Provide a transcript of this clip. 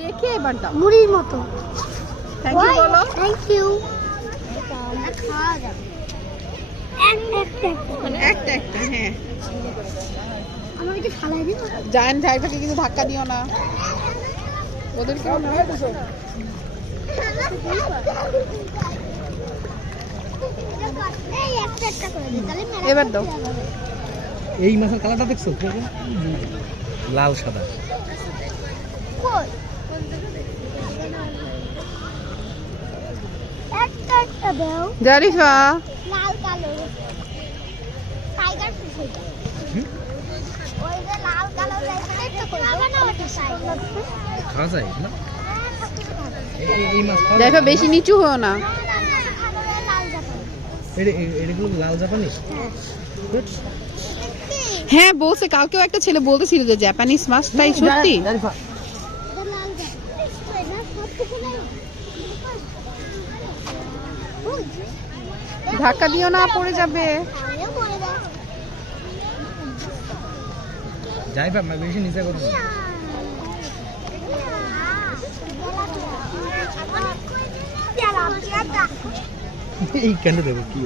রেখে এবার দাও মুড়ির মতো। থ্যাংক ইউ বলো। Thank you. খাওয়া যাবে একটা একটা হ্যাঁ আমার কি ফালাই দিব? জায়ান্ট ড্রাইভারকে কিন্তু ধাক্কা দিও না ওদেরকে এই একটা একটা করে দিই তাহলে মেলা এবার দাও। এই মাছের কালারটা দেখছো লাল সাদা কই একটা একটা দাও। জারিফা লাল কালো টাইগার ফিশ ওই যে লাল কালো টাইগার তো খাবে না ওটা টাইগার খাওয়া যায় না এই মাছ খাওয়া জারিফা বেশি নিচু হও না লাল জাপানি। এগুলো লাল জাপানি হ্যাঁ বলছে কালকেও একটা ছেলে বলতেছিল যে জাপানিজ মাছ তাই সত্যি জারিফা এটা লাল জাপানি না সবটুকু না ধাক্কা দিও না পড়ে যাবে আরে মরে যা জারিফা বেশি নিচে করো এই কেন দেবো কি